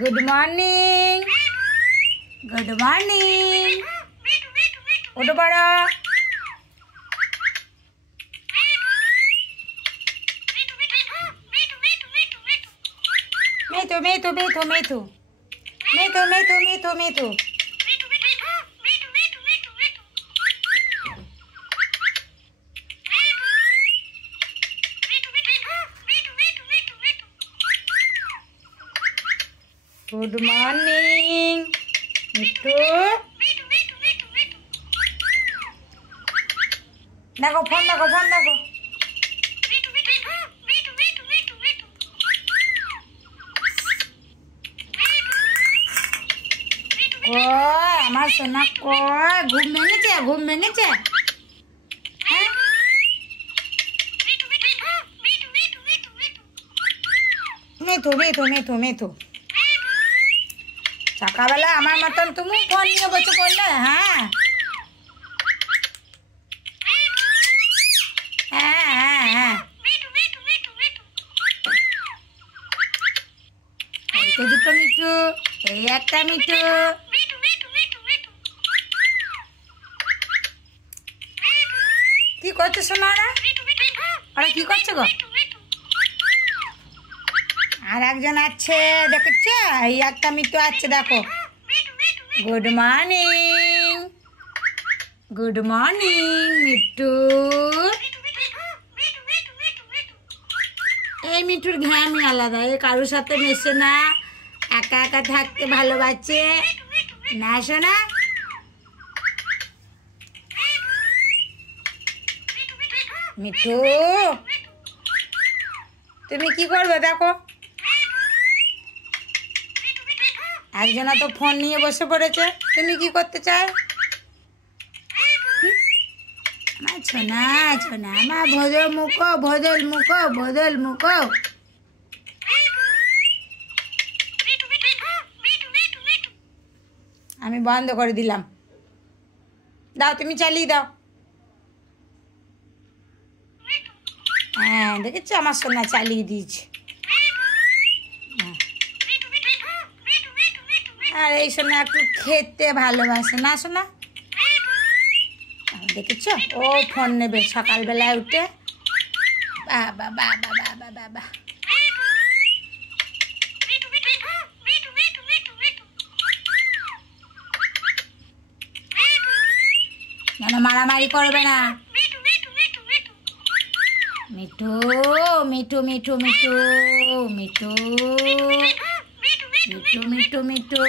Good morning, good morning. ওঠো পাড়া। মেথু মেথু মেথু মেথু মেথু মেথু মেথু মেথু। Good morning Mithu. দেখো ফোন, দেখো ফোন, দেখো। আমার সোনা ঘুম ভেঙেছে, ঘুম ভেঙেছে। মেথু মেথু মেথু মেথু। সকালবেলা আমার মতন তুমি ফোন নিয়ে বসে পড়লে। হ্যাঁ হ্যাঁ হ্যাঁ হ্যাঁ, এই তো দুটো মিঠু, এই একটা মিঠু। কি করছো সোনা? ওরা কি করছো গো? আর একজন আছে দেখছো, এই একটা মিঠু আছে দেখো। Good morning, good morning Mithu. এই মিঠুর ঘ্যামই আলাদা, এ কারোর সাথে মেশে না, একা একা থাকতে ভালোবাসে না শোনা। মিঠু তুমি কি করবে দেখো, একজনা তো ফোন নিয়ে বসে পড়েছে, তুমি কি করতে চাও? আমার ছোনা ছোনা, আমার ভোদল মুখো, ভোদল মুখো, ভোদল মুখো। আমি বন্ধ করে দিলাম, দাও তুমি চালিয়ে দাও। হ্যাঁ দেখেছো, আমার সোনা চালিয়ে দিয়েছে। আর এই সোনা একটু খেতে ভালোবাসে না সোনা, দেখেছো ও ফোন নেবে সকালবেলায় উঠে। বাবা বাবা বাবা বাবা। যেন মারামারি করবে না। মিঠু মিঠু মিঠু মিঠু মিঠু মিঠু মিঠু মিঠু।